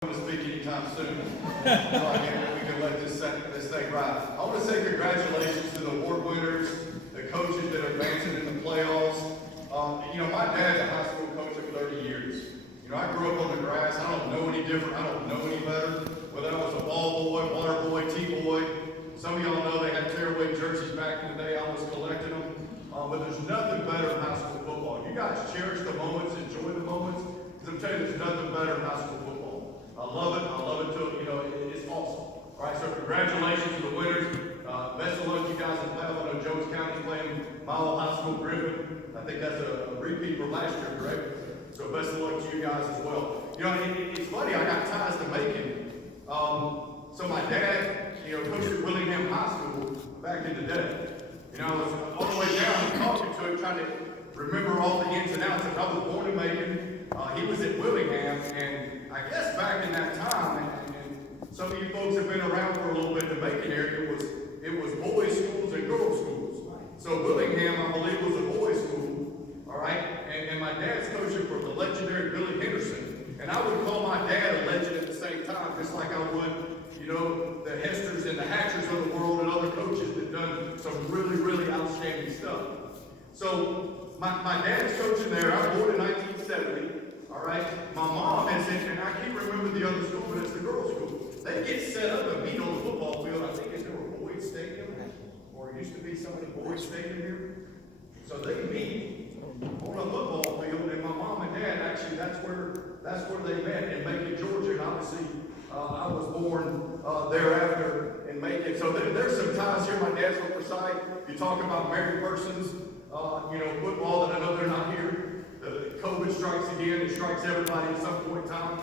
To speak anytime soon. So we can let this thing ride. I want to say congratulations to the award winners, the coaches that are advancing in the playoffs. My dad's a high school coach of 30 years. I grew up on the grass. I don't know any different. I don't know any better. Whether I was a ball boy, water boy, T-boy. Some of y'all know they had tearaway jerseys back in the day. I was collecting them. But there's nothing better than high school football. You guys cherish the moments, enjoy the moments. Because I'm telling you, there's nothing better than high school football. I love it too. It's awesome. All right, so congratulations to the winners. Best of luck to you guys in the playoff. I know Jones County's playing Mile High School Griffin. I think that's a repeat from last year, correct? So best of luck to you guys as well. It's funny, I got ties to Macon. So my dad, coached at Willingham High School back in the day. I was all the way down talking to him, trying to remember all the ins and outs. I was born in Macon. He was at Willingham, and I guess back in that time, and some of you folks have been around for a little bit, the Macon area, it was boys' schools and girls' schools. So Willingham, I believe, was a boys' school, all right? And my dad's coaching for the legendary Billy Henderson. And I would call my dad a legend at the same time, just like I would, the Hesters and the Hatchers of the world and other coaches that done some really, really outstanding stuff. So my dad's coaching there. I was born in 1970. All right, my mom is in, and I can't remember the other school, but it's the girls' school. They get set up and meet on the football field. I think it's near Boyd Stadium, or it used to be somebody Boyd Stadium here. So they meet on a football field, and my mom and dad actually that's where they met in Macon, Georgia, and obviously I was born thereafter in Macon. So there's some ties here. My dad's from Forsyth. You talk about married persons, football, that I know they're not here. COVID strikes again, it strikes everybody at some point in time.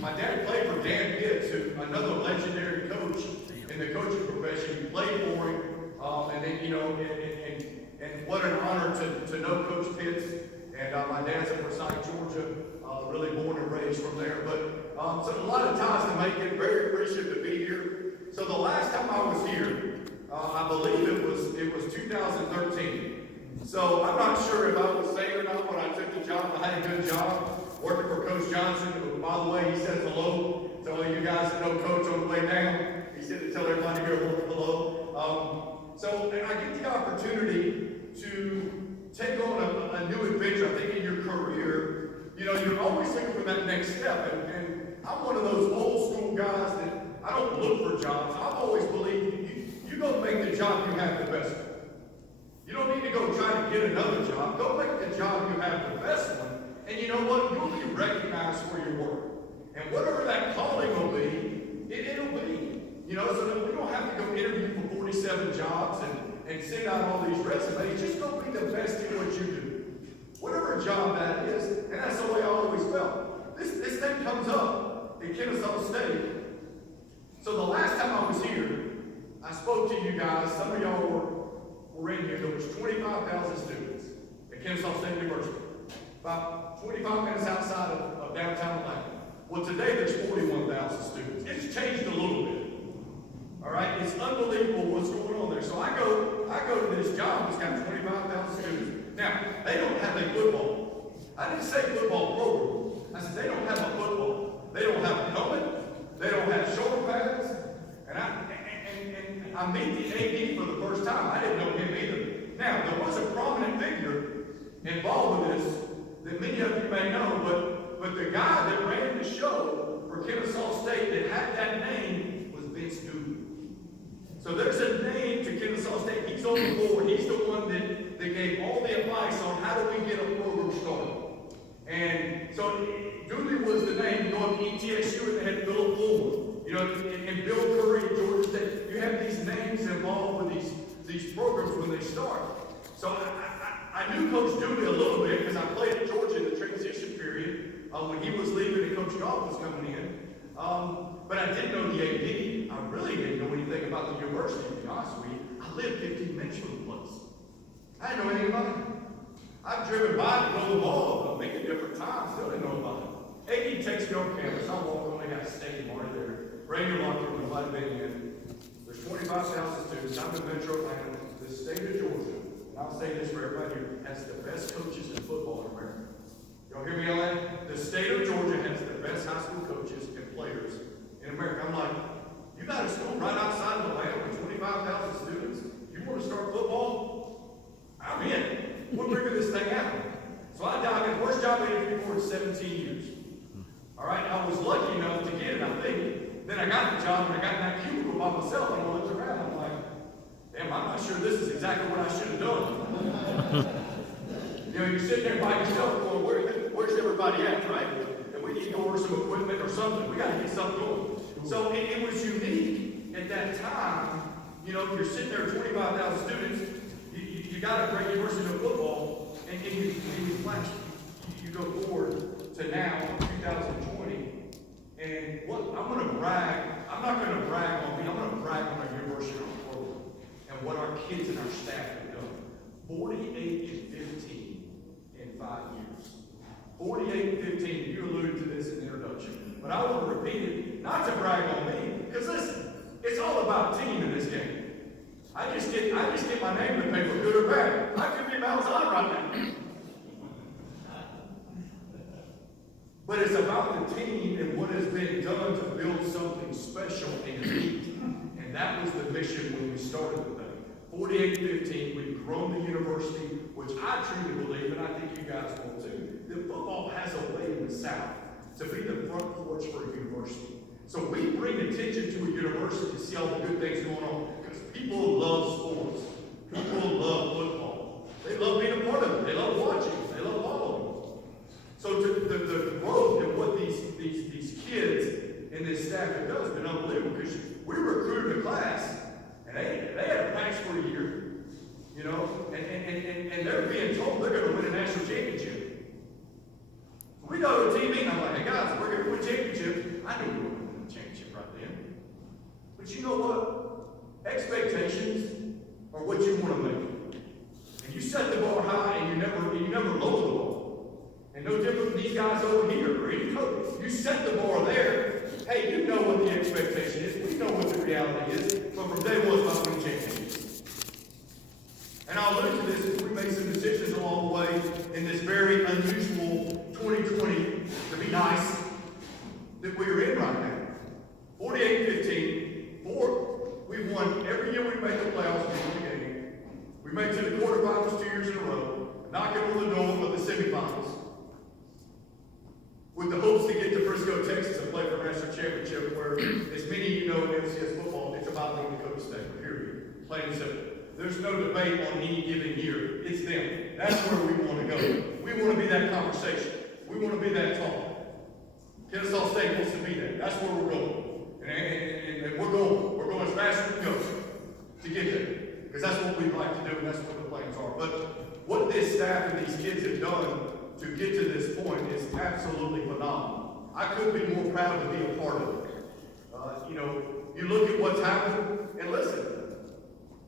My dad played for Dan Pitts, another legendary coach in the coaching profession. He played for him, and what an honor to know Coach Pitts. And my dad's at Forsyth, Georgia, really born and raised from there. But so a lot of ties to make it. Very appreciative to be here. So the last time I was here, I believe it was 2013. So I'm not sure if I was saying or not when I took the job. I had a good job working for Coach Johnson. By the way, he says hello to all you guys that know Coach on the way down. He said to tell everybody here hello. So I get the opportunity to take on a new adventure. I think in your career, you're always looking for that next step. And I'm one of those old school guys that I don't look for jobs. I've always believed you go make the job you have the best one. You don't need to go try to get another job. Go make the job you have the best one. And you know what? You'll be recognized for your work. And whatever that calling will be, it'll be. So that we don't have to go interview for 47 jobs and send out all these resumes. Just go be the best in what you do. Whatever job that is, and that's the way I always felt. This thing comes up in Kennesaw State. So the last time I was here, I spoke to you guys. Some of y'all were in here. There was 25,000 students at Kennesaw State University, about 25 minutes outside of downtown Atlanta. Well, today there's 41,000 students. It's changed a little bit. All right, it's unbelievable what's going on there. So I go to this job that's got 25,000 students. Now, they don't have a football. I didn't say football program. I said they don't have a football. They don't have a helmet. They don't have shoulder pads. And I meet the AD for the first time. I didn't know him either. Now, there was a prominent figure involved with this that many of you may know, but the guy that ran the show for Kennesaw State that had that name was Vince Dooley. So there's a name to Kennesaw State. He's on the board. He's the one that gave all the advice on how do we get a program started. And so Dooley was the name. You know, at ETSU, they had Philip Fulmer. And Bill Curry at Georgia State. You have these names involved with these programs when they start. So I knew Coach Dooley a little bit because I played at Georgia in the transition period when he was leaving and Coach Goff was coming in. But I didn't know the AD. I really didn't know anything about the university, to be honest with you. I lived 15 minutes from the place. I didn't know anything about it. I've driven by to know the ball a million different times, still didn't know about it. AD takes me on campus. I walk on, they got a stadium already there. Right in your locker room, nobody been in. There's 25,000 students. I'm in Metro Atlanta. The state of Georgia, and I'll say this for everybody here, has the best coaches in football in America. Y'all hear me on that? The state of Georgia has the the best high school coaches and players in America. I'm like, you got a school right outside of Atlanta with 25,000 students. You want to start football? I'm in. We're figuring this thing out. So I got the worst job interview for 17 years. All right, I was lucky enough to get it, I think. Then I got the job and I got in that cubicle by myself and I looked around. I'm like, damn, I'm not sure this is exactly what I should have done. You know, you're sitting there by yourself going, where's everybody at, right? And we need to order some equipment or something. We got to get something going. So it was unique at that time. You know, you're sitting there, 25,000 students. You got a great university of football, and you flash. You go forward to now, 2020, and what I'm going to brag. I'm not going to brag on me. I'm going to brag on our university program and what our kids and our staff have done. 48 and 15 in 5 years. 48 and 15. You alluded to this in the introduction, but I want to repeat it, not to brag on me, because listen, it's all about team in this game. I just get my name in the paper, good or bad. I could be Mount Zion right now. But it's about the team and what has been done to build something special and unique. And that was the mission when we started the thing. 48-15, we've grown the university, which I truly believe, and I think you guys will too, that football has a way in the South to be the front porch for a university. So we bring attention to a university to see all the good things going on, because people love sports. People love football. They love being a part of it. They love watching. They love following. So the growth and what these kids and this staff have done has been unbelievable, because we recruited a class and they had a pass for a year, you know, and they're being told they're going to win a national championship. We go to TV and I'm like, hey guys, we're going to win a championship. I knew we were going to win a championship right then. But you know what? Expectations are what you want to make. And you set the bar high and you never lower the bar. And no different than these guys over here or any coach. You set the bar there. Hey, you know what the expectation is. We know what the reality is. But from day one, it's about winning championships. And I'll allude to this as we made some decisions along the way in this very unusual 2020, to be nice, that we are in right now. 48-15, we've won every year we make the playoffs, we win the game. We made it to the quarterfinals 2 years in a row, knocking on the door of the semifinals, with the hopes to get to Frisco, Texas, and play for a national championship, where, as many of you know in FCS football, it's about winning the coach state, period. Plain and simple. There's no debate on any given year. It's them. That's where we want to go. We want to be that conversation. We want to be that talk. Kennesaw State wants to be that. That's where we're going. And we're going. We're going as fast as we can go to get there. Because that's what we'd like to do, and that's what the plans are. But what this staff and these kids have done to get to this point is absolutely phenomenal. I couldn't be more proud to be a part of it. You know, you look at what's happened, and listen,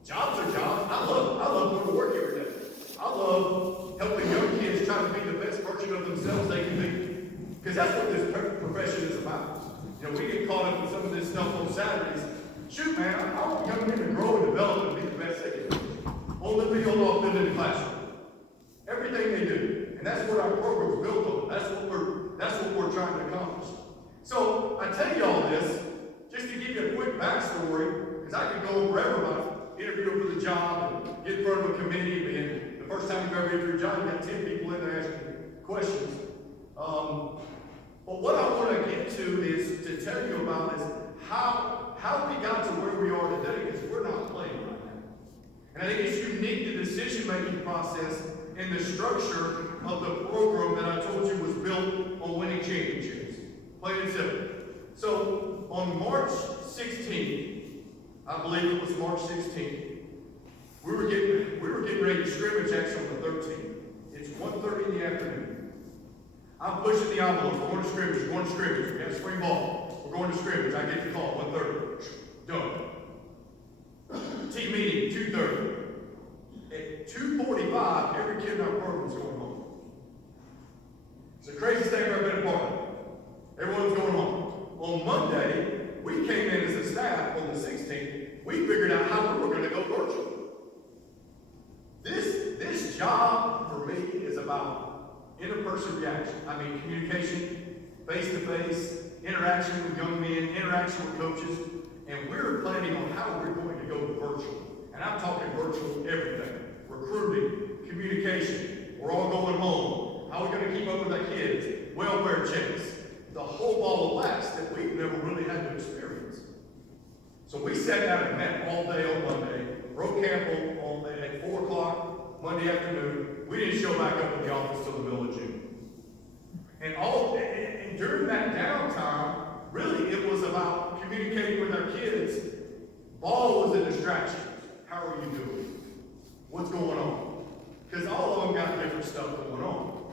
jobs are jobs. I love going to work every day. I love helping young kids try to be the best version of themselves they can be. Because that's what this profession is about. You know, we get caught up in some of this stuff on Saturdays. Shoot, man, I want young men to grow and develop and be the best they can be. On the field, off the in the classroom. Everything they do. And that's what our program's built on. That's what we're trying to accomplish. So I tell you all this just to give you a quick backstory, because I could go forever about interviewing for the job and get in front of a committee, and the first time you've ever interviewed a job, you got 10 people in there asking questions. But what I want to get to is to tell you about is how we got to where we are today, because we're not playing right now. And I think it's unique, the decision-making process and the structure of the program that I told you was built on winning championships. Plain and simple. So on March 16th, I believe it was March 16th, we were getting ready to scrimmage actually on the 13th. It's 1:30 in the afternoon. I'm pushing the envelope. We're going to scrimmage. We're going to scrimmage. We have a spring ball. We're going to scrimmage. I get the call, 1:30. Done. Team meeting, 2:30. At 2:45, every kid in our program is going home. It's the craziest thing I've ever been a part of. Everyone's going home. On Monday, we came in as a staff on the 16th. We figured out how we were going to go virtual. This job for me is about interpersonal reaction. I mean, communication, face-to-face, interaction with young men, interaction with coaches, and we're planning on how we're going to go virtual. And I'm talking virtual everything. Recruiting, communication, we're all going home. How are we going to keep up with our kids? Welfare checks, the whole ball of wax that we've never really had to experience. So we sat down and met all day on Monday, broke camp on at 4 o'clock Monday afternoon. We didn't show back up at the office till the middle of June. And during that downtime, really it was about communicating with our kids. Ball was a distraction. How are you doing? What's going on? Because all of them got different stuff going on.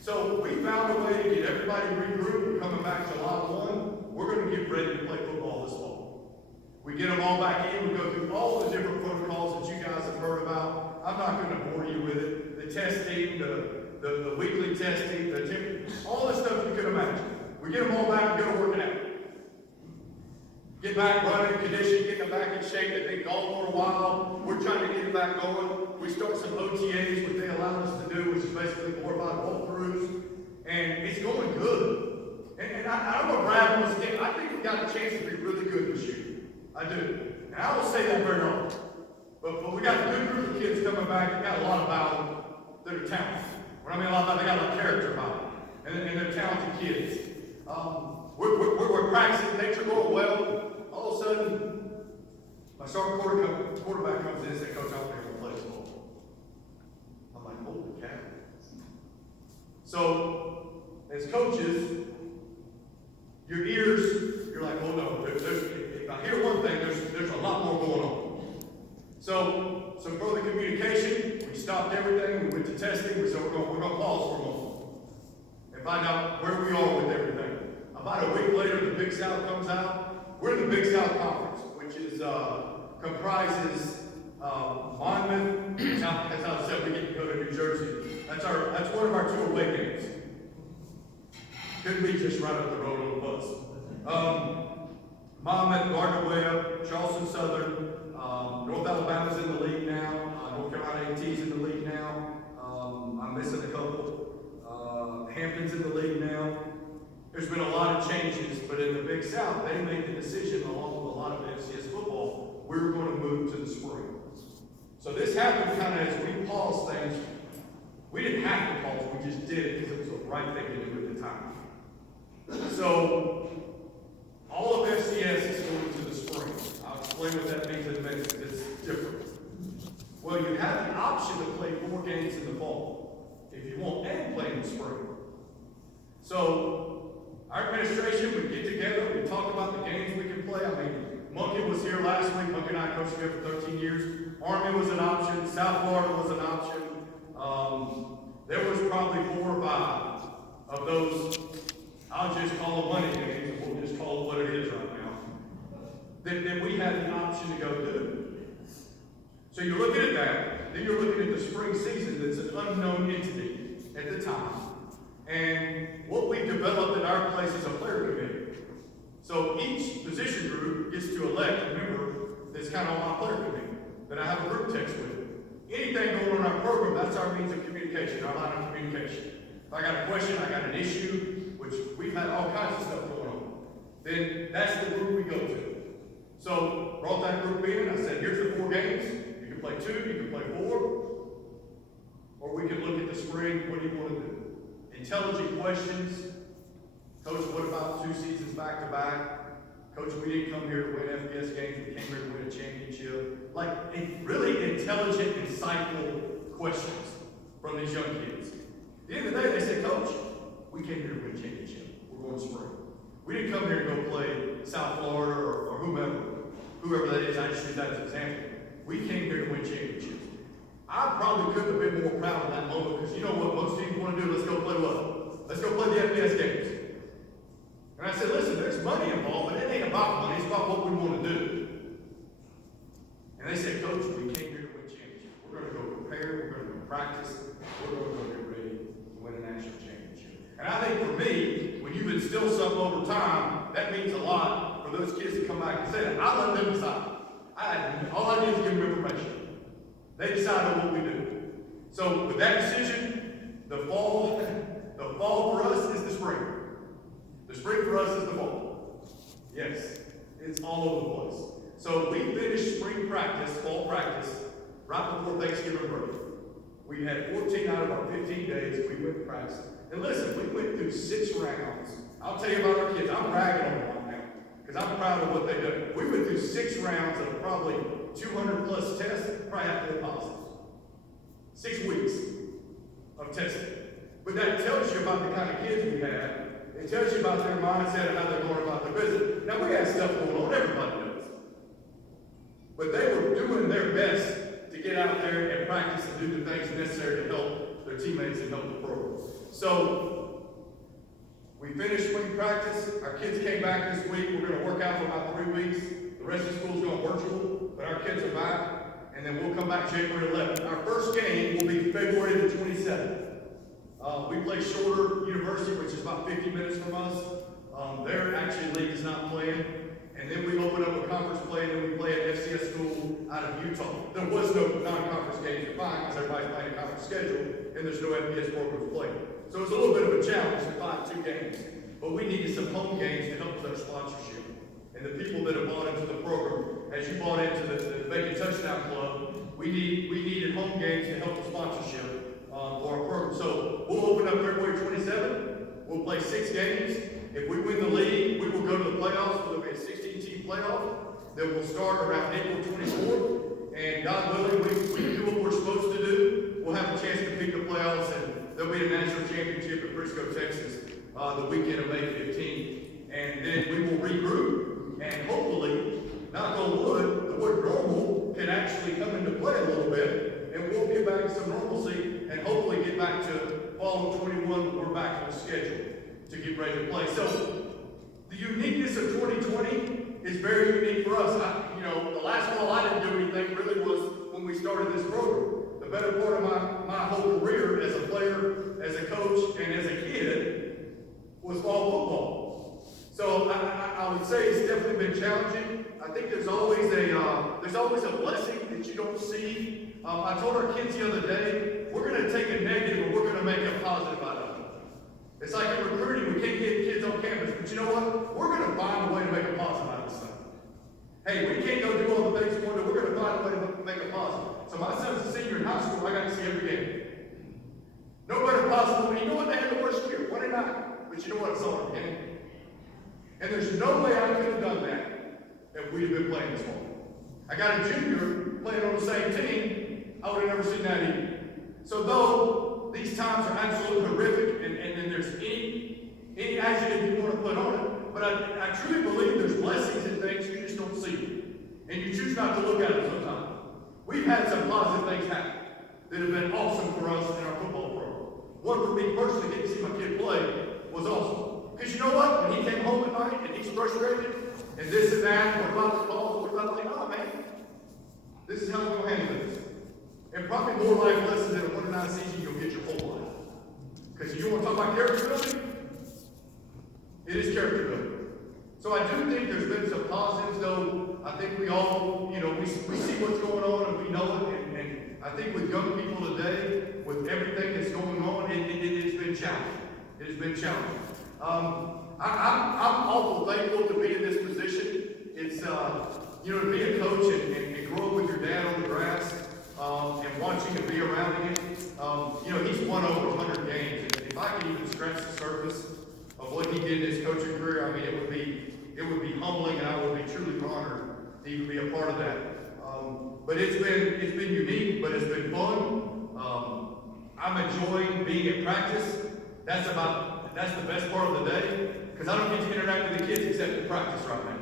So we found a way to get everybody regrouped. Coming back July 1, we're going to get ready to play football this fall. We get them all back in. We go through all the different protocols that you guys have heard about. I'm not going to bore you with it. The testing, the weekly testing, all the stuff you could imagine. We get them all back and go working out. Get back running, conditioning, get them back in shape. They've been gone for a while. We're trying to get it back going. We start some OTAs, which they allow us to do, which is basically 4 or 5 walkthroughs. And it's going good. And I don't know, Brad wants to get, I think we got a chance to be really good this year. I do. And I don't say that very often. But we got a good group of kids coming back. We got a lot about them that are talented. When I mean a lot about them, they got a lot of character about them. And they're talented kids. We're practicing, things are going well. All of a sudden, my starting quarterback comes in and says, Coach, I'm going to play this ball. I'm like, holy cow. So, as coaches, your ears, you're like, oh no, if I hear one thing, there's a lot more going on. So for the communication, we stopped everything, we went to testing, we said we're going to pause for a moment and find out where we are with everything. About a week later, the Big South comes out. We're in the Big South Conference, which is comprises Monmouth, as I said, we get to go to New Jersey. That's one of our 2 away games. Could be just right up the road on the bus. Monmouth, Gardner-Webb, Charleston Southern, North Alabama's in the league now, North Carolina A&T's in the league now, I'm missing a couple, Hampton's in the league now. There's been a lot of changes, but in the Big South, they made the decision, along with a lot of FCS football, we were going to move to the spring. So this happened kind of as we paused things. We didn't have to pause, we just did it because it was the right thing to do at the time. So all of FCS is going to the spring. I'll explain what that means in a minute, because it's different. Well, you have the option to play 4 games in the fall, if you want, and play in the spring. So our administration would get together, we'd talk about the games we can play. I mean, Monkey was here last week. Monkey and I coached together for 13 years. Army was an option. South Florida was an option. There was probably 4 or 5 of those, I'll just call them money games, and we'll just call it what it is right now, that we had the option to go do. So you're looking at that, then you're looking at the spring season that's an unknown entity at the time. And what we've developed in our place is a player committee. So each position group gets to elect a member that's kind of on my player committee, that I have a group text with. Anything going on in our program, that's our means of communication, our line of communication. If I got a question, I got an issue, which we've had all kinds of stuff going on, then that's the group we go to. So brought that group in, I said, here's the 4 games. You can play 2, you can play 4, or we can look at the spring. What do you want to do? Intelligent questions. Coach, what about 2 seasons back to back? Coach, we didn't come here to win FBS games, we came here to win a championship. Like, really intelligent, insightful questions from these young kids. At the end of the day, they say, Coach, we came here to win a championship. We're going spring. We didn't come here to go play South Florida or whoever that is. I just use that as an example. We came here to win championships. I probably couldn't have been more proud of that moment, because you know what most teams want to do? Let's go play what? Let's go play the FBS games. And I said, listen, there's money involved, but it ain't about money, it's about what we want to do. And they said, Coach, we came here to win championships. We're going to go prepare, we're going to go practice, we're going to go get ready to win a national championship. And I think for me, when you've instilled something over time, that means a lot for those kids to come back and say that. I let them decide. All I did is give them information. They decide on what we do. So with that decision, the fall for us is the spring. The spring for us is the fall. Yes, it's all over the place. So we finished spring practice, fall practice, right before Thanksgiving break. We had 14 out of our 15 days we went to practice. And listen, we went through 6 rounds. I'll tell you about our kids. I'm bragging on them right now because I'm proud of what they've done. We went through 6 rounds of probably 200 plus tests, probably half of them positive. 6 weeks of testing. But that tells you about the kind of kids we had. It tells you about their mindset and how they're going about their business. Now, we had stuff going on, everybody does. But they were doing their best to get out there and practice and do the things necessary to help their teammates and help the program. So, we finished spring practice. Our kids came back this week. We're going to work out for about 3 weeks. The rest of the school's going virtual, but our kids are back. And then we'll come back January 11th. Our first game will be February the 27th. We play Shorter University, which is about 50 minutes from us. Their actually league is not playing. And then we open up a conference play, and then we play at FCS school out of Utah. There was no non-conference games defined because everybody's playing a conference schedule, and there's no FBS programs playing. So it's a little bit of a challenge to find 2 games. But we needed some home games to help with our sponsorship. And the people that have bought into the program, as you bought into the Bacon Touchdown Club, we needed home games to help the sponsorship for our program. So we'll open up February 27th. We'll play 6 games. If we win the league, we will go to the playoffs. There'll be a 16-team playoff. Then we'll start around April 24th. And God willing, we do what we're supposed to do. We'll have a chance to pick the playoffs, and there'll be a national championship in Frisco, Texas, the weekend of May 15th. And then we will regroup, and hopefully, knock on wood, the word normal can actually come into play a little bit, and we'll get back to some normalcy, and hopefully get back to fall of 21 when we're back on the schedule to get ready to play. So, the uniqueness of 2020 is very unique for us. The last fall I didn't do anything really was when we started this program. The better part of my whole career as a player, as a coach, and as a kid was fall football. So I would say it's definitely been challenging. I think there's always a blessing that you don't see. I told our kids the other day, we're going to take a negative and we're going to make a positive out of it. It's like in recruiting, we can't get kids on campus, but you know what? We're going to find a way to make a positive out of this thing. Hey, we can't go do all the things we want to do. We're going to find a way to make a positive. So my son's a senior in high school. I got to see every game. No better possible. You know what? They had the worst year, 1-9. But you know what? It's on again. And there's no way I could have done that if we'd have been playing this fall. I got a junior playing on the same team. I would have never seen that either. So though these times are absolutely horrific, and then there's any adjective you want to put on it, but I truly believe there's blessings in things you just don't see. And you choose not to look at them sometimes. We've had some positive things happen that have been awesome for us in our football program. One for me personally, getting to see my kid play was awesome. Because you know what? When he came home at night and he's frustrated, and this and that, what about the calls, what about the, oh man, this is how we're going to handle this. And probably more life lessons than a 1-9 season you'll get your whole life. Because you want to talk about character building? It is character building. So I do think there's been some positives, though. I think we all, we see what's going on and we know it. And I think with young people today, with everything that's going on, it's been challenging. It has been challenging. I'm awful thankful to be in this position. It's, to be a coach and grow up with your dad on the grass and watching him be around him. He's won over 100 games. And if I could even scratch the surface of what he did in his coaching career, I mean, it would be humbling, and I would be truly honored to even be a part of that. But it's been unique, but it's been fun. I'm enjoying being at practice. That's the best part of the day, because I don't get to interact with the kids except in practice right now.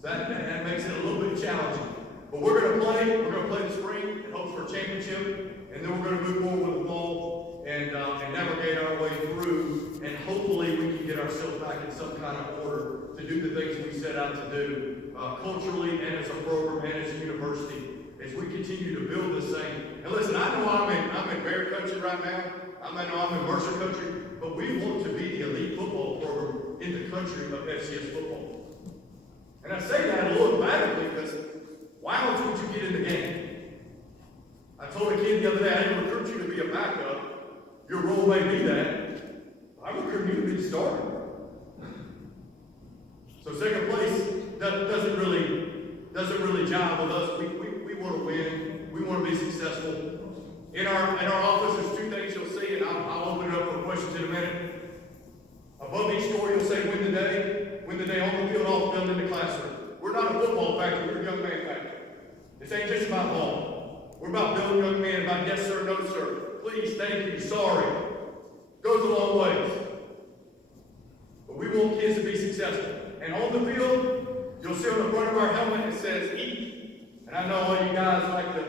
So that makes it a little bit challenging. But we're going to play the spring in hopes for a championship, and then we're going to move forward with the fall and navigate our way through, and hopefully we can get ourselves back in some kind of order to do the things we set out to do culturally and as a program and as a university as we continue to build this thing. And listen, I know I'm in Bear country right now. I know I'm in Mercer country, but we want to be the elite football program in the country of FCS football. And I say that a little emphatically because why else would you get in the game? I told a kid the other day, I didn't recruit you to be a backup. Your role may be that. I recruit you to be the starter. second place doesn't really jive with us. We want to win. We want to be successful. In our office, there's two things you'll see, and I'll open it up for questions in a minute. Above each door, you'll say, win the day on the field, off the field, in the classroom. We're not a football factory, we're a young man factory. This ain't just about ball. We're about building young men, about yes sir, no sir. Please, thank you, sorry. Goes a long ways. But we want kids to be successful. And on the field, you'll see on the front of our helmet, it says eat. And I know all you guys like the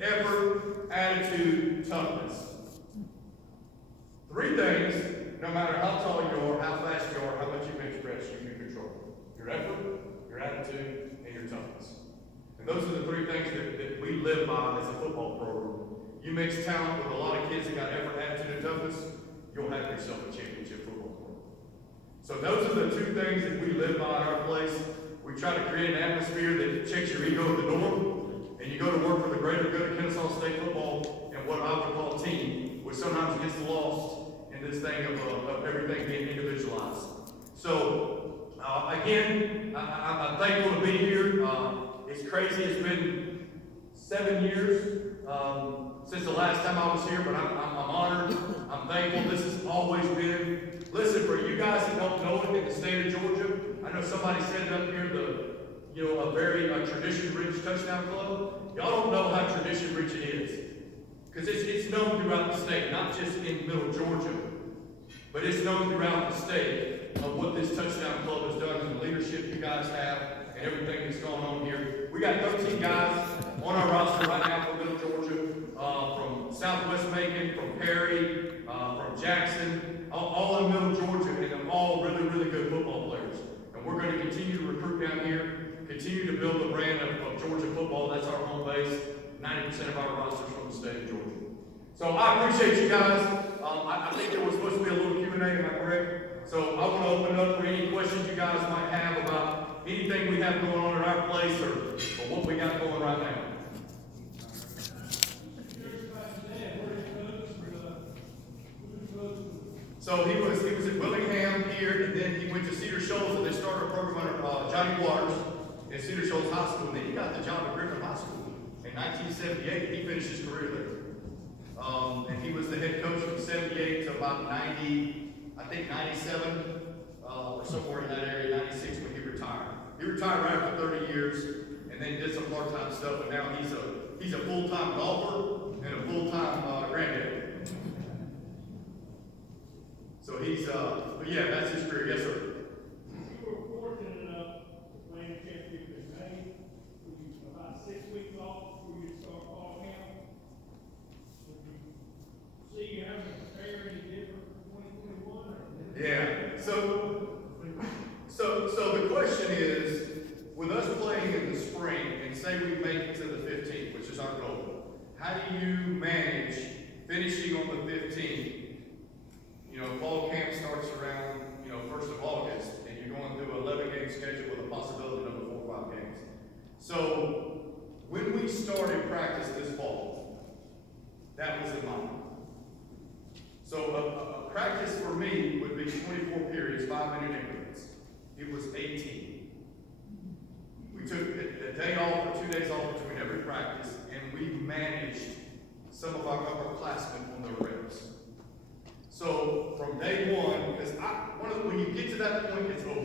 effort, attitude, toughness. Three things, no matter how tall you are, how fast you are, how much you bench press, you can control. Your effort, your attitude, and your toughness. And those are the three things that we live by as a football program. You mix talent with a lot of kids that got effort, attitude, and toughness, you'll have yourself a championship football program. So those are the two things that we live by at our place. We try to create an atmosphere that checks your ego at the door, and you go to work for the greater good of Kennesaw State football and what I would call team, which sometimes gets lost in this thing of everything being individualized. So, again, I'm thankful to be here. It's crazy. It's been 7 years since the last time I was here, but I'm honored. I'm thankful. This has always been, listen, for you guys that don't know it in the state of Georgia, I know somebody said up here a very tradition-rich touchdown club. Y'all don't know how tradition-rich it is. Because it's known throughout the state, not just in middle Georgia, but it's known throughout the state of what this touchdown club has done and the leadership you guys have and everything that's going on here. We got 13 guys on our roster right now from middle Georgia, from Southwest Macon, from Perry, from Jackson, all in middle Georgia, and they're all really, really good football players. And we're going to continue to recruit down here, continue to build the brand of Georgia football. That's our home base. 90% of our rosters from the state of Georgia. So I appreciate you guys. I think there was supposed to be a little Q&A, am I correct? So I want to open it up for any questions you guys might have about anything we have going on at our place or what we got going right now. So he was at Willingham here, and then he went to Cedar Shoals, and they started a program under Johnny Waters at Cedar Shoals High School, and then he got the job at Griffin High School. In 1978, he finished his career there. And he was the head coach from 78 to about 90, I think 97, or somewhere in that area, 96 when he retired. He retired right after 30 years, and then did some part-time stuff, and now he's a full-time golfer and a full-time granddad. So he's, but yeah, that's his career. Yes, sir. You were fortunate enough to play in the championship in May, about 6 weeks off before you start fall camp. See, you haven't prepared any different for 2021? Yeah. So the question is, with us playing in the spring, and say we make it to the 15th, which is our goal, how do you manage finishing on the 15th? Fall camp starts around, 1st of August, and you're going through an 11-game schedule with a possibility of another 4 or 5 games. So when we started practice this fall, that was in mind. So a practice for me would be 24 periods, 5-minute increments. It was 18. We took a day off or 2 days off between every practice, and we managed some of our upperclassmen on their reps. So from day one, because when you get to that point, it's over.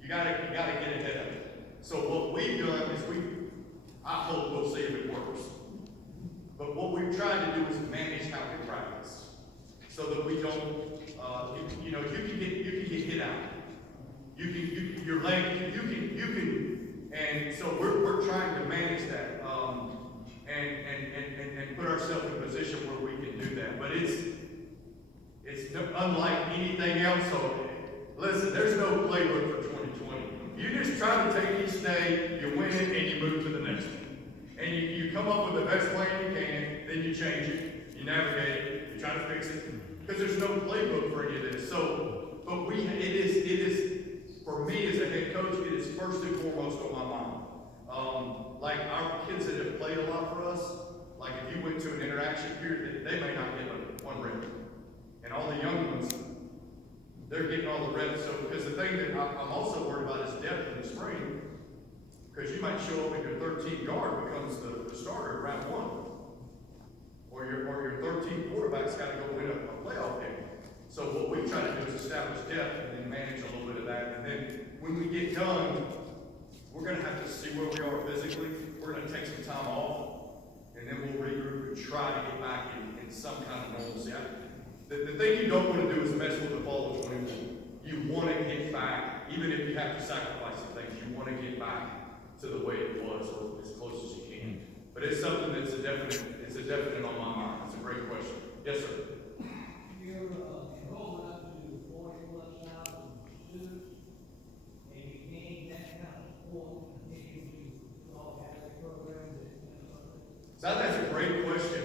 You gotta get ahead of it. So what we've done is I hope we'll see if it works. But what we've tried to do is manage how we practice, so that we don't, you can get hit out. Your leg, and so we're trying to manage that, and put ourselves in a position where we can do that. But it's unlike anything else. So listen, there's no playbook for 2020. You just try to take each day, you win it, and you move to the next one. And you come up with the best plan you can, then you change it, you navigate it, you try to fix it. Because there's no playbook for any of this. So, but it is, for me as a head coach, it is first and foremost on my mind. Like our kids that have played a lot for us, like if you went to an interaction period, they may not get one rep. And all the young ones, they're getting all the reps. So, because the thing that I'm also worried about is depth in the spring, because you might show up and your 13th guard becomes the starter in round 1. Or your 13th quarterback's got to go win a playoff game. So what we try to do is establish depth and then manage a little bit of that. And then when we get done, we're going to have to see where we are physically. We're going to take some time off, and then we'll regroup and try to get back in some kind of normalcy. The thing you don't want to do is mess with the ball of 21. You want to get back, even if you have to sacrifice some things, you want to get back to the way it was, or as close as you can. But it's something that's a definite on my mind. It's a great question. Yes, sir. You're enrolled up to 41,000 students, and you gain that kind of support, continue to all have that program that, So that's a great question,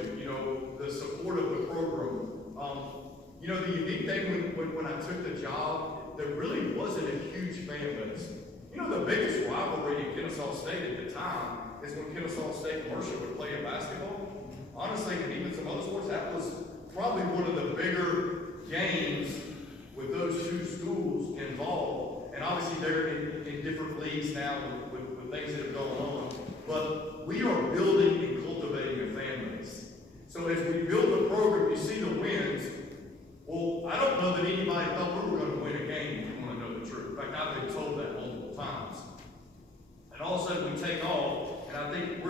the support of the program. The unique thing when I took the job, there really wasn't a huge fan base. The biggest rivalry in Kennesaw State at the time is when Kennesaw State and Mercer would play in basketball. Honestly, and even some other sports, that was probably one of the bigger games with those two schools involved. And obviously they're in different leagues now with things that have gone on. But we are building and cultivating a fan base. So as we build the program, you see the wins. Well, I don't know that anybody thought we were going to win a game, if you want to know the truth. In fact, I've been told that multiple times. And all of a sudden we take off, and I think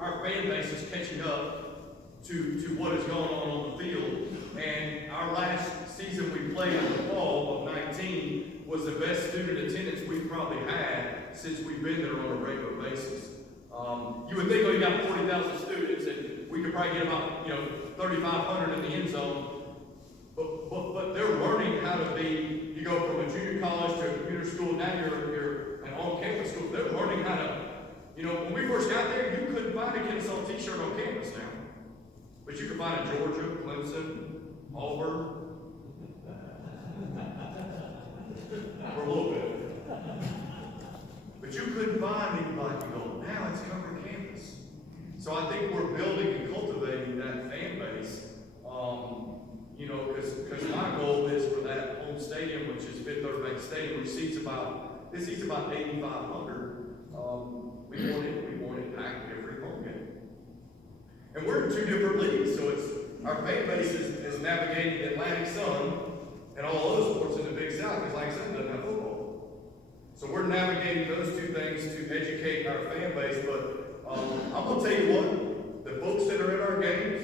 our fan base is catching up to what is going on the field. And our last season we played in the fall of 19 was the best student attendance we've probably had since we've been there on a regular basis. You would think, you got 40,000 students, and we could probably get about 3,500 in the end zone. But they're learning how to be. You go from a junior college to a community school, now you're an on-campus school. They're learning how to. When we first got there, you couldn't find a Kennesaw T-shirt on campus now, but you could find a Georgia, Clemson, Auburn, for a little bit. But you couldn't find anybody going. Now it's covered campus. So I think we're building and cultivating that fan base. Because my goal is for that home stadium, which is Fifth Third Bank Stadium, which seats about 8,500. We want it packed every home game. And we're in 2 different leagues, so our fan base is navigating the Atlantic Sun and all other sports in the Big South, because like I said, it doesn't have football. So we're navigating those 2 things to educate our fan base. But I'm going to tell you what, the folks that are at our games,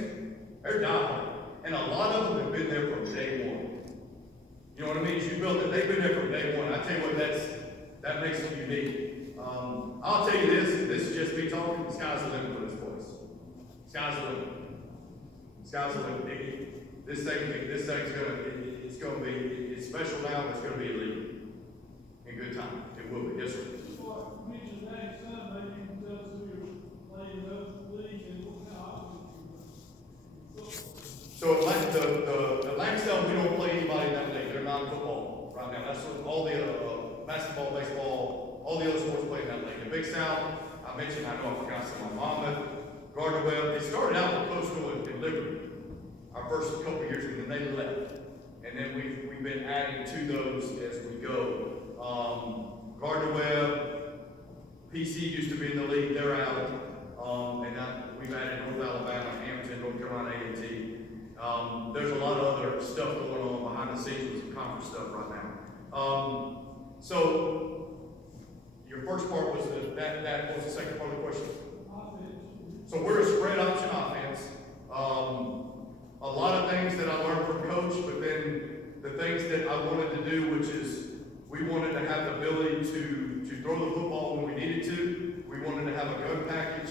they're diehard. And a lot of them have been there from day 1. You know what I mean? As you build it, they've been there from day 1. I tell you what, that makes it unique. I'll tell you this is just me talking, the sky's the limit for this place. Sky's the limit. Sky's the limit. This thing's it's special now, but it's gonna be elite. In good time. It will be. Yes, sir. Well, you mentioned that Sunday, you can tell us who you're playing those leagues and what kind of offense. So the Atlantic Sun, we don't play anybody in that league. They're not football right now. That's what all the basketball, baseball, all the other sports play in that league. The Big South, I mentioned, I know I forgot some. Monmouth, Gardner-Webb. They started out with Coastal and Liberty our first couple of years, and then they left. And then we've been adding to those as we go. Gardner-Webb, PC used to be in the league. They're out. And now we've added North Alabama, Hampton, North Carolina A&T. There's a lot of other stuff going on behind the scenes with some conference stuff right now. So your first part was that was the second part of the question. So we're a spread option offense. A lot of things that I learned from coach, but then the things that I wanted to do, which is we wanted to have the ability to throw the football when we needed to. We wanted to have a gun package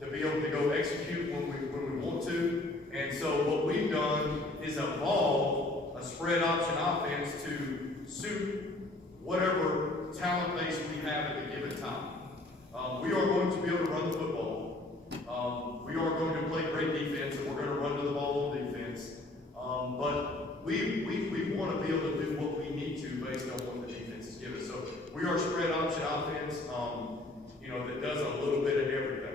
to be able to go execute when we want to. And so what we've done is evolve a spread option offense to suit whatever talent base we have at the given time. We are going to be able to run the football. We are going to play great defense, and we're going to run to the ball on defense. But we want to be able to do what we need to based on what the defense is giving us. So we are a spread option offense, that does a little bit of everything.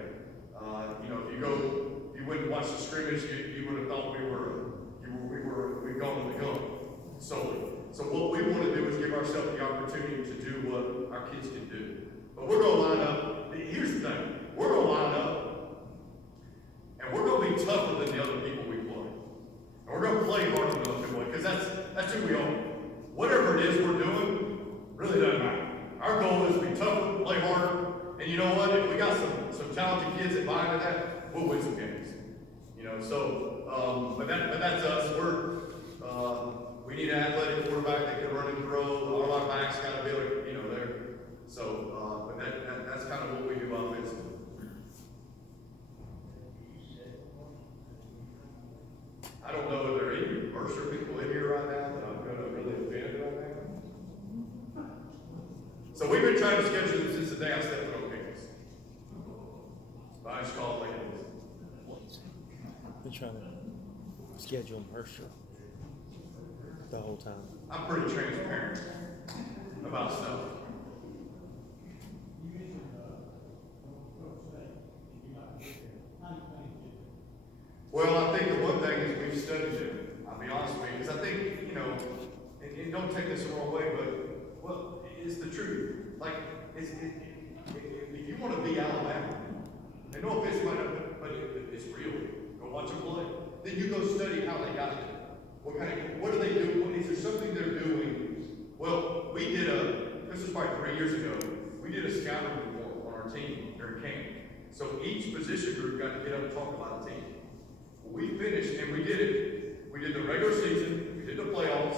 If you wouldn't watch the scrimmage, you would have thought we've gone to the gun solely. So what we want to do is give ourselves the opportunity to do what our kids can do. But we're going to line up. Here's the thing. We're going to line up, and we're going to be tougher than the other people we play. And we're going to play harder than other people because that's who we are. Whatever it is we're doing, really doesn't matter. Our goal is to be tougher, play harder, and you know what? If we got some talented kids that buy into that, we'll win some games. You know, so but that's us. We need an athletic quarterback that can run and throw. All our backs got to be able to, you know, there. So, but that's kind of what we do offensively. I don't know if there are any Mercer people in here right now that I'm going to really offend right now. So we've been trying to schedule this since the day I stepped on campus. But I just call it like it is. Been trying to schedule Mercer the whole time. I'm pretty transparent about stuff. Well, I think the one thing is we've studied it. I'll be honest with you, because I think, you know, and don't take this the wrong way, but, well, it's the truth. Like, if you want to be Alabama, and no offense, but it's real. Go watch them play. Then you go study how they got there. What do they do? Is there something they're doing? Well, this was probably 3 years ago, we did a scouting report on our team during camp. So each position group got to get up and talk about a team. We finished, and we did it. We did the regular season, we did the playoffs,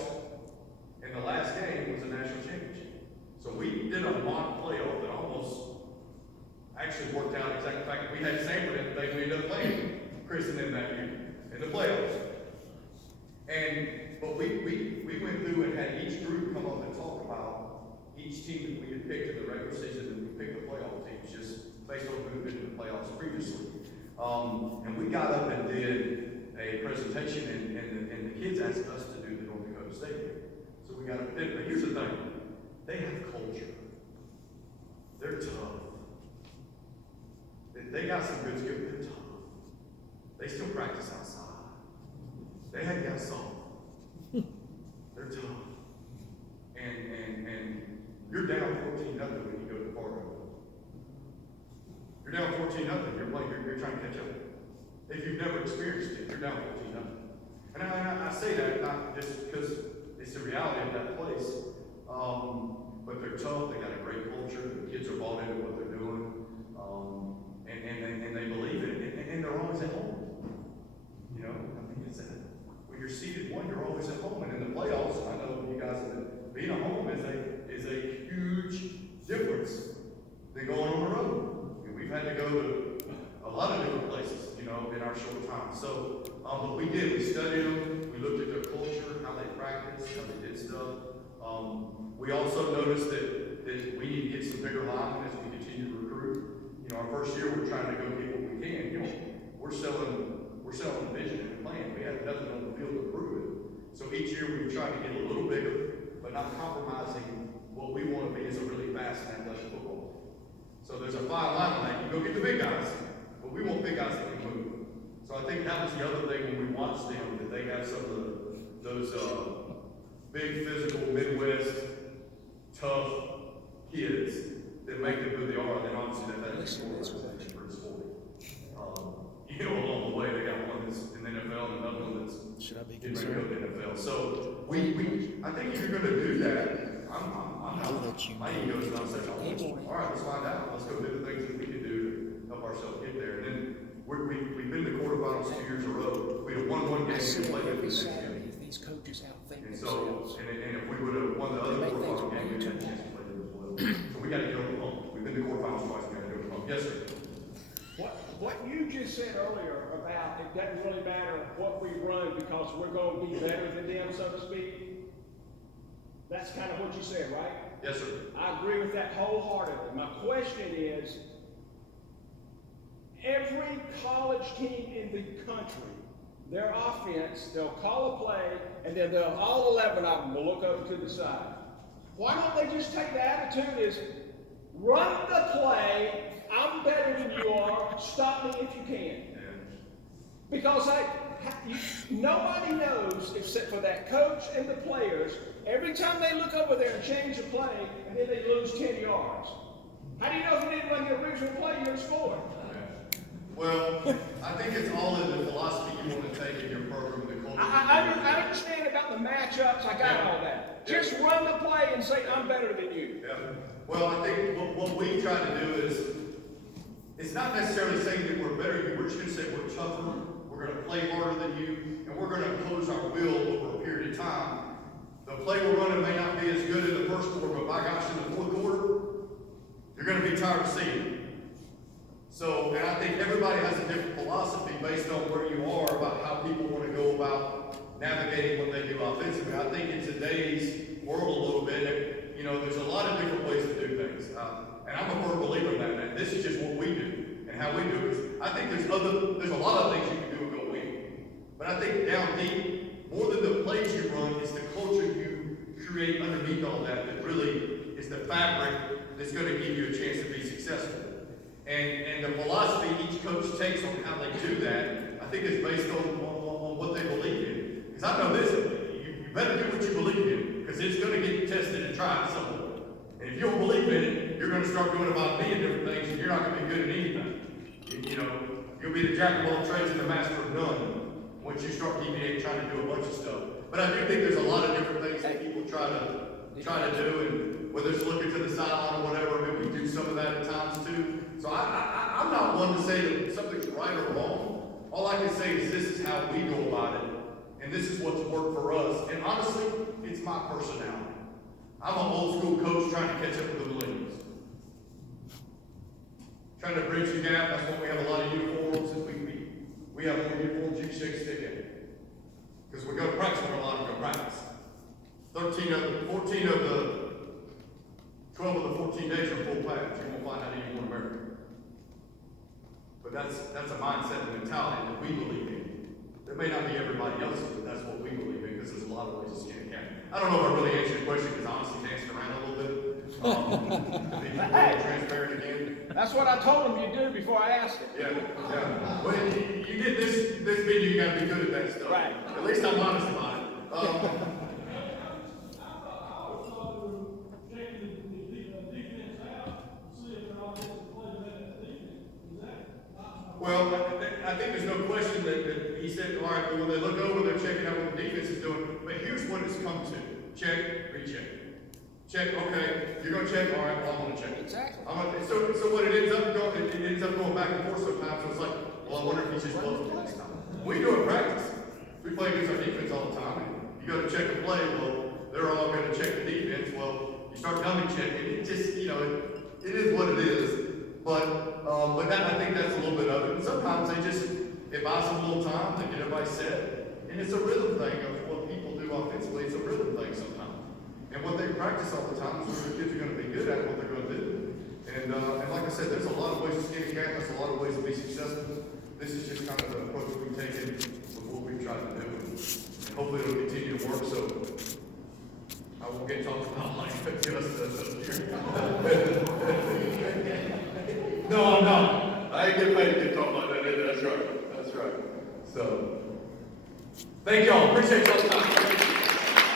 and the last game was a national championship. So we did a mock playoff that almost actually worked out exactly. In fact, we had Sanford in the day we ended up playing Chris and them that year in the playoffs. But we went through and had each group come up and talk about each team that we had picked in the regular season, and we picked the playoff teams just based on who had been in the playoffs previously. And we got up and did a presentation, and the kids asked us to do the North Dakota State. So we got up and did it. But here's the thing. They have culture. They're tough. They got some good skills. They're tough. They still practice outside. They hadn't got soft. They're tough. And you're down 14-0 when you go to Fargo. You're down 14-0. You're trying to catch up. If you've never experienced it, you're down 14-0. And I say that not just because it's the reality of that place, but they're tough. They got a great culture. The kids are bought into what they're doing, and they believe it. And they're always at home. You know, I mean, it's that. When you're seeded one, you're always at home. And in the playoffs, I know you guys that being at home is a huge difference than going on the road. And we've had to go to a lot of different places, you know, in our short time. So, but we did. We studied them. We looked at their culture, how they practiced, how they did stuff. We also noticed that we need to get some bigger linemen as we continue to recruit. You know, our first year, we're trying to go get what we can. You know, we're selling vision and plan. We have nothing on the field to prove it. So each year we've tried to get a little bigger, but not compromising what we want to be as a really fast and athletic football team. So there's a fine line on that. You go get the big guys, but we want big guys that can move. So I think that was the other thing when we watched them, that they have some of those big physical Midwest tough kids that make them who they are. And then obviously that's more representation for the sport. You know, along the way, they got one that's in the NFL and another one that's getting ready to go to the NFL. So I think if you're going to do that, my ego is not saying, all right, let's find out. Let's go do the things that we can do to help ourselves get there. And then we've been to quarterfinals 2 years in a row. We have won one game and played it the next game. These coaches outthink And so, and if we would have won the other quarterfinal game, we'd had a chance to play them as well. So we got to get over the hump. We've been to quarterfinals twice. We got to go over the hump. Yes, sir. What you just said earlier about it doesn't really matter what we run because we're going to be better than them, so to speak. That's kind of what you said, right? Yes, sir. I agree with that wholeheartedly. My question is, every college team in the country, their offense, they'll call a play, and then all 11 of them will look over to the side. Why don't they just take the attitude is, run the play, I'm better than you are, stop me if you can. Yeah. Because nobody knows except for that coach and the players. Every time they look over there and change the play, and then they lose 10 yards. How do you know if you didn't run the original play, you're going to score? Well, I think it's all in the philosophy you want to take in your program, the culture. I understand about the matchups. I got all that. Just run the play and say, I'm better than you. Yeah. Well, I think what we try to do is, it's not necessarily saying that we're better. We're just going to say we're tougher. We're going to play harder than you, and we're going to impose our will over a period of time. The play we're running may not be as good in the first quarter, but by gosh, in the fourth quarter, you're going to be tired of seeing it. So, and I think everybody has a different philosophy based on where you are about how people want to go about navigating what they do offensively. I think in today's world a little bit, you know, there's a lot of different ways to do things. And I'm a firm believer in that, man. This is just what we do and how we do it. I think there's a lot of things you can do and go win. But I think down deep, more than the plays you run, it's the culture you create underneath all that that really is the fabric that's going to give you a chance to be successful. And the philosophy each coach takes on how they do that, I think is based on what they believe in. Because I know this, you better do what you believe in, because it's going to get tested and tried somewhere. And if you don't believe in it, you're going to start going about many different things, and you're not going to be good at anything. You know, you'll be the jack of all trades and the master of none once you start deviating, trying to do a bunch of stuff. But I do think there's a lot of different things that people try to do, and whether it's looking to the sideline or whatever, I mean, we do some of that at times too. So I'm not one to say that something's right or wrong. All I can say is this is how we go about it, and this is what's worked for us. And honestly, it's my personality. I'm an old school coach trying to catch up with the millennials. Trying to bridge the gap. That's why we have a lot of uniforms. We have more uniforms you shake stick in. Because we go to practice where a lot of them go practice. 14 of the 12 of the 14 days are full pads. You won't find that anywhere in America. But that's a mindset and mentality that we believe in. That may not be everybody else's, but that's what we believe in, because there's a lot of ways to skin a cat. I don't know if I really answered your question, because honestly, dancing around a little bit. To be transparent again. That's what I told him you'd do before I asked it. Yeah. Well, you get this video, you got to be good at that stuff. Right. At least I'm honest about it. Well, I think there's no question that he said, all right, when they look over, they're checking out what the defense is doing. But here's what it's come to. Check, recheck. Check, okay, you're going to check, all right, well, I'm going to check. Exactly. So what it ends up going back and forth sometimes. So it's like, well, I wonder if he's just close to this time. We do it in practice. We play against our defense all the time. You go to check a play, well, they're all going to check the defense. Well, you start dummy checking. It just, you know, it is what it is. But that, I think that's a little bit of it. And sometimes it buys them a little time, they get everybody set. And it's a rhythm thing of what people do offensively. It's a rhythm thing sometimes. And what they practice all the time is what the kids are going to be good at, what they're going to do. And like I said, there's a lot of ways to skin a cat. There's a lot of ways to be successful. This is just kind of the approach we've taken with what we've tried to do. And hopefully it'll continue to work. So I won't get talked about like No, I'm not. I ain't getting paid to get talked like that either. That's right. That's right. So, thank y'all. Appreciate y'all's time.